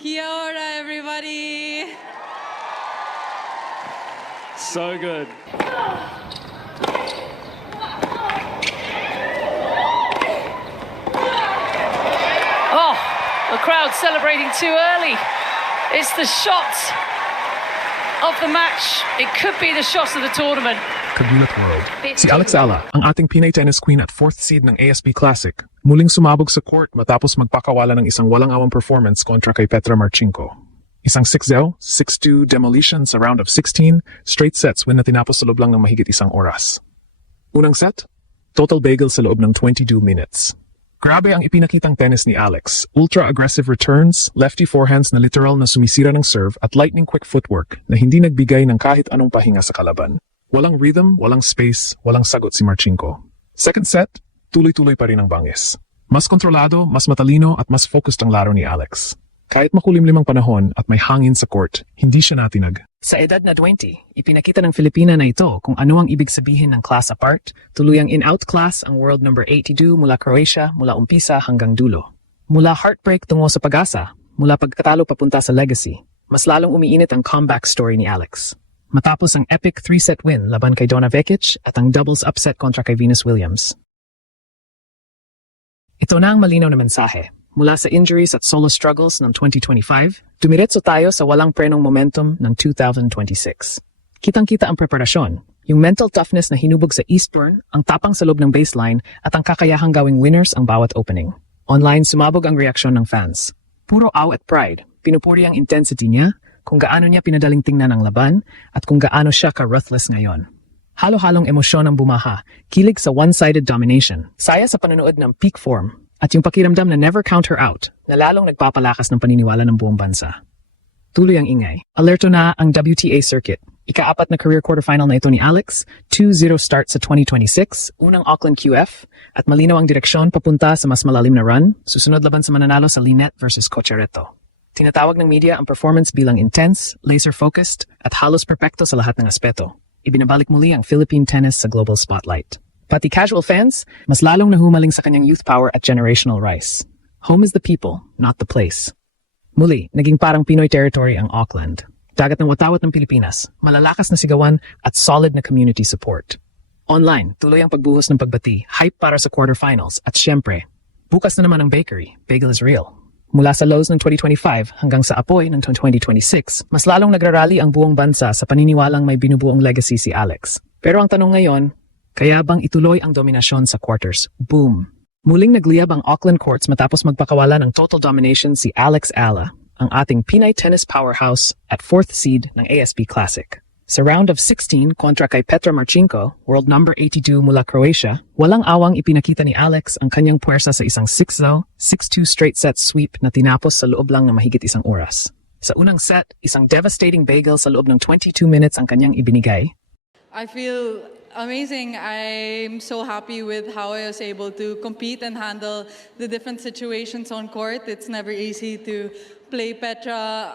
Kia ora, everybody. So good. Oh, the crowd celebrating too early. It's the shot of the match. It could be the shot of the tournament. Kagulat World. Si Alex Ala, ang ating Pinay tennis queen at 4th seed ng ASB Classic, muling sumabog sa court matapos magpakawala ng isang walang-awang performance kontra kay Petra Marchenko. Isang 6-0, 6-2 demolition sa round of 16, straight sets win na tinapos sa loob lang ng mahigit isang oras. Unang set, total bagel sa loob ng 22 minutes. Grabe ang ipinakitang tennis ni Alex. Ultra-aggressive returns, lefty forehands na literal na sumisira ng serve at lightning-quick footwork na hindi nagbigay ng kahit anong pahinga sa kalaban. Walang rhythm, walang space, walang sagot si Marchenko. Second set, tuloy-tuloy pa rin ang bangis. Mas kontrolado, mas matalino at mas focused ang laro ni Alex. Kahit makulimlim ang panahon at may hangin sa court, hindi siya natinag. Sa edad na 20, ipinakita ng Filipina na ito kung ano ang ibig sabihin ng class apart, tuluyang in-out class ang world number 82 mula Croatia mula umpisa hanggang dulo. Mula heartbreak tungo sa pag-asa, mula pagkatalo papunta sa legacy, mas lalong umiinit ang comeback story ni Alex. Matapos ang epic 3-set win laban kay Donna Vekic at ang doubles upset kontra kay Venus Williams. Ito na ang malinaw na mensahe. Mula sa injuries at solo struggles ng 2025, dumiretso tayo sa walang prenong momentum ng 2026. Kitang-kita ang preparasyon, yung mental toughness na hinubog sa Eastbourne, ang tapang sa loob ng baseline at ang kakayahang gawing winners ang bawat opening. Online sumabog ang reaksyon ng fans. Puro awe at pride, pinupuri ang intensity niya, kung gaano niya pinadaling tingnan ang laban, at kung gaano siya ka-ruthless ngayon. Halo-halong emosyon ang bumaha, kilig sa one-sided domination, saya sa panonood ng peak form, at yung pakiramdam na never count her out, na lalong nagpapalakas ng paniniwala ng buong bansa. Tuloy ang ingay. Alerto na ang WTA circuit. Ika-4 na career quarterfinal na ito ni Alex, 2-0 start sa 2026, unang Auckland QF, at malinaw ang direksyon papunta sa mas malalim na run, susunod laban sa mananalo sa Linette versus Cochereto. Tinatawag ng media ang performance bilang intense, laser-focused, at halos perpekto sa lahat ng aspeto. Ibinabalik muli ang Philippine tennis sa global spotlight. Pati casual fans, mas lalong nahumaling sa kanyang youth power at generational rise. Home is the people, not the place. Muli, naging parang Pinoy territory ang Auckland. Dagat ng watawat ng Pilipinas, malalakas na sigawan at solid na community support. Online, tuloy ang pagbuhos ng pagbati, hype para sa quarterfinals at syempre, bukas na naman ang bakery, bagel is real. Mula sa lows ng 2025 hanggang sa apoy ng 2026, mas lalong nagrarally ang buong bansa sa paniniwalang may binubuong legacy si Alex. Pero ang tanong ngayon, kaya bang ituloy ang dominasyon sa quarters? Boom! Muling nagliyab ang Auckland courts matapos magpakawala ng total domination si Alex Ala, ang ating Pinay tennis powerhouse at 4th seed ng ASB Classic. Sa round of 16 kontra kay Petra Marchenko, world number 82 mula Croatia, walang awang ipinakita ni Alex ang kanyang puwersa sa isang 6-0, 6-2 straight set sweep na tinapos sa loob lang ng mahigit isang oras. Sa unang set, isang devastating bagel sa loob ng 22 minutes ang kanyang ibinigay. I feel amazing. I'm so happy with how I was able to compete and handle the different situations on court. It's never easy to play Petra.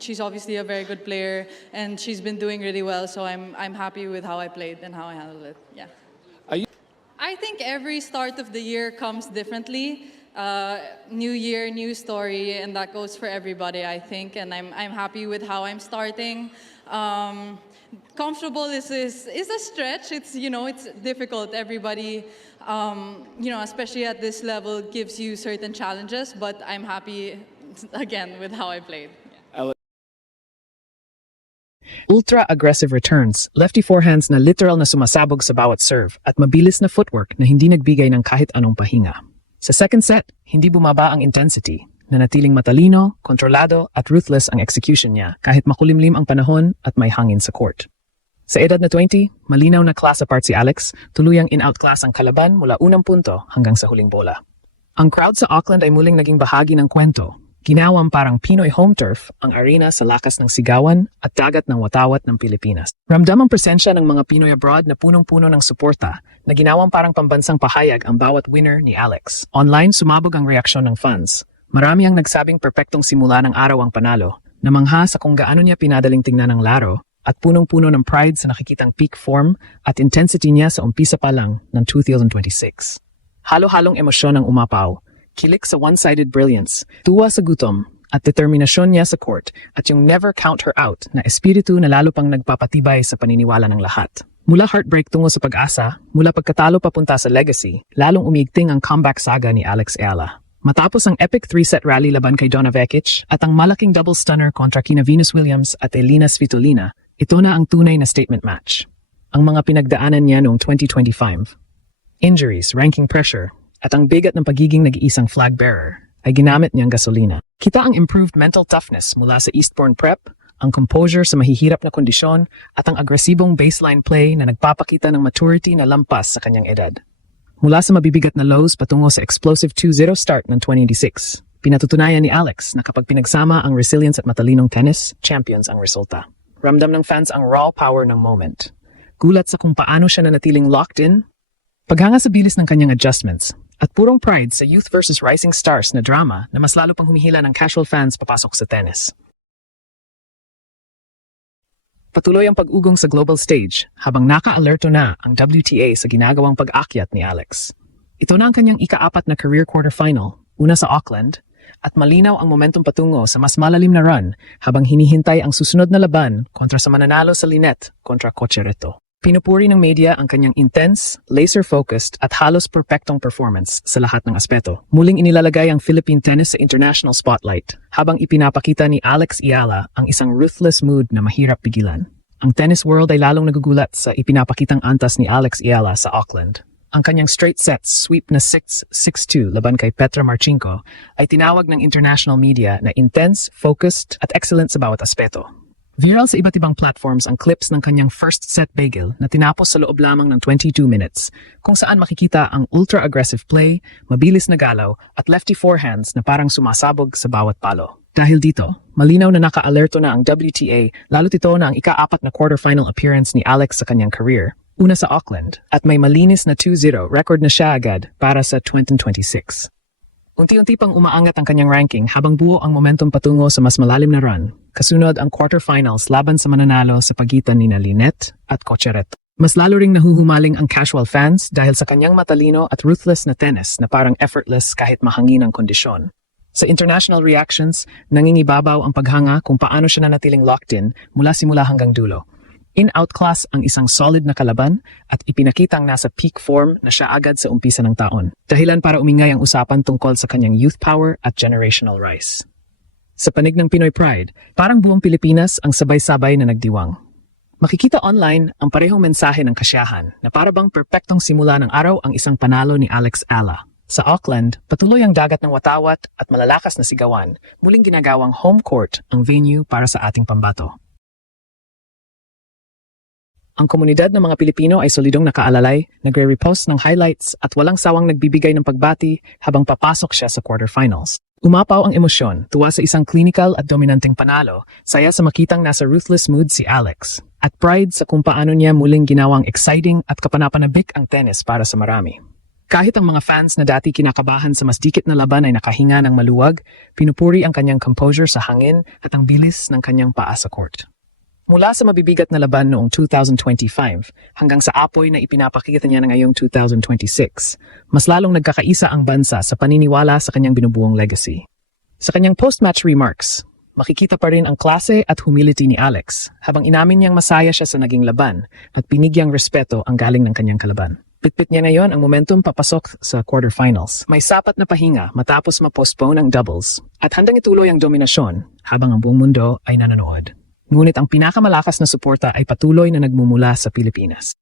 She's obviously a very good player, and she's been doing really well. So I'm happy with how I played and how I handled it. Yeah. I think every start of the year comes differently. New year, new story, and that goes for everybody, I think. And I'm happy with how I'm starting. Comfortable is a stretch. It's it's difficult. Everybody, especially at this level, gives you certain challenges. But I'm happy again with how I played. Ultra-aggressive returns, lefty forehands na literal na sumasabog sa bawat serve at mabilis na footwork na hindi nagbigay ng kahit anong pahinga. Sa second set, hindi bumaba ang intensity, nanatiling matalino, kontrolado at ruthless ang execution niya kahit makulimlim ang panahon at may hangin sa court. Sa edad na 20, malinaw na class apart si Alex, tuluyang in-outclass ang kalaban mula unang punto hanggang sa huling bola. Ang crowd sa Auckland ay muling naging bahagi ng kwento. Ginawang parang Pinoy home turf ang arena sa lakas ng sigawan at dagat ng watawat ng Pilipinas. Ramdam ang presensya ng mga Pinoy abroad na punong-puno ng suporta na ginawang parang pambansang pahayag ang bawat winner ni Alex. Online sumabog ang reaksyon ng fans. Marami ang nagsabing perpektong simula ng araw ang panalo, namangha sa kung gaano niya pinadaling tingnan ang laro at punong-puno ng pride sa nakikitang peak form at intensity niya sa umpisa pa lang ng 2026. Halo-halong emosyon ang umapaw. Kilik sa one-sided brilliance, tuwa sa gutom, at determinasyon niya sa court at yung never count her out na espiritu na lalo pang nagpapatibay sa paniniwala ng lahat. Mula heartbreak tungo sa pag-asa, mula pagkatalo papunta sa legacy, lalong umiigting ang comeback saga ni Alex Ayala. Matapos ang epic 3-set rally laban kay Donna Vekic at ang malaking double stunner kontra kina Venus Williams at Elina Svitolina, ito na ang tunay na statement match. Ang mga pinagdaanan niya noong 2025. Injuries, ranking pressure, at ang bigat ng pagiging nag-iisang flag bearer ay ginamit niyang gasolina. Kita ang improved mental toughness mula sa Eastbourne Prep, ang composure sa mahihirap na kondisyon, at ang agresibong baseline play na nagpapakita ng maturity na lampas sa kanyang edad. Mula sa mabibigat na lows patungo sa explosive 2-0 start ng 2026, pinatutunayan ni Alex na kapag pinagsama ang resilience at matalinong tennis, champions ang resulta. Ramdam ng fans ang raw power ng moment. Gulat sa kung paano siya nanatiling locked in, paghanga sa bilis ng kanyang adjustments, at purong pride sa youth versus rising stars na drama na mas lalo pang humihila ng casual fans papasok sa tennis. Patuloy ang pag-ugong sa global stage habang naka-alerto na ang WTA sa ginagawang pag-akyat ni Alex. Ito na ang kanyang ika-4 na career quarterfinal, una sa Auckland, at malinaw ang momentum patungo sa mas malalim na run habang hinihintay ang susunod na laban kontra sa mananalo sa Linette kontra Cochereto. Pinupuri ng media ang kanyang intense, laser-focused at halos perpektong performance sa lahat ng aspeto. Muling inilalagay ang Philippine tennis sa international spotlight habang ipinapakita ni Alex Ayala ang isang ruthless mood na mahirap pigilan. Ang tennis world ay lalong nagugulat sa ipinapakitang antas ni Alex Ayala sa Auckland. Ang kanyang straight sets sweep na 6-6-2 laban kay Petra Marchenko ay tinawag ng international media na intense, focused at excellent sa bawat aspeto. Viral sa iba't ibang platforms ang clips ng kanyang first set bagel na tinapos sa loob lamang ng 22 minutes, kung saan makikita ang ultra-aggressive play, mabilis na galaw at lefty forehands na parang sumasabog sa bawat palo. Dahil dito, malinaw na naka-alerto na ang WTA lalo't ito na ang ika-4 na quarterfinal appearance ni Alex sa kanyang career, una sa Auckland, at may malinis na 2-0 record na siya agad para sa 2026. Unti-unti pang umaangat ang kanyang ranking habang buo ang momentum patungo sa mas malalim na run. Kasunod ang quarterfinals laban sa mananalo sa pagitan ni Linette at Cochereto. Mas lalo ring nahuhumaling ang casual fans dahil sa kanyang matalino at ruthless na tennis na parang effortless kahit mahangin ang kondisyon. Sa international reactions, nangingibabaw ang paghanga kung paano siya nanatiling locked in mula simula hanggang dulo. In-out class ang isang solid na kalaban at ipinakitang nasa peak form na siya agad sa umpisa ng taon. Dahilan para umingay ang usapan tungkol sa kanyang youth power at generational rise. Sa panig ng Pinoy Pride, parang buong Pilipinas ang sabay-sabay na nagdiwang. Makikita online ang parehong mensahe ng kasiyahan na para bang perpektong simula ng araw ang isang panalo ni Alex Ayala. Sa Auckland, patuloy ang dagat ng watawat at malalakas na sigawan, muling ginagawang home court ang venue para sa ating pambato. Ang komunidad ng mga Pilipino ay solidong nakaalalay, nagre-repost ng highlights at walang sawang nagbibigay ng pagbati habang papasok siya sa quarterfinals. Umapaw ang emosyon, tuwa sa isang clinical at dominanteng panalo, saya sa makitang nasa ruthless mood si Alex, at pride sa kung paano niya muling ginawang exciting at kapanapanabik ang tennis para sa marami. Kahit ang mga fans na dati kinakabahan sa mas dikit na laban ay nakahinga ng maluwag, pinupuri ang kanyang composure sa hangin at ang bilis ng kanyang paa sa court. Mula sa mabibigat na laban noong 2025 hanggang sa apoy na ipinapakita niya ngayong 2026, mas lalong nagkakaisa ang bansa sa paniniwala sa kanyang binubuong legacy. Sa kanyang post-match remarks, makikita pa rin ang klase at humility ni Alex habang inamin niyang masaya siya sa naging laban at binigyang respeto ang galing ng kanyang kalaban. Pitpit niya ngayon ang momentum papasok sa quarterfinals. May sapat na pahinga matapos ma-postpone ang doubles at handang ituloy ang dominasyon habang ang buong mundo ay nanonood. Ngunit ang pinakamalakas na suporta ay patuloy na nagmumula sa Pilipinas.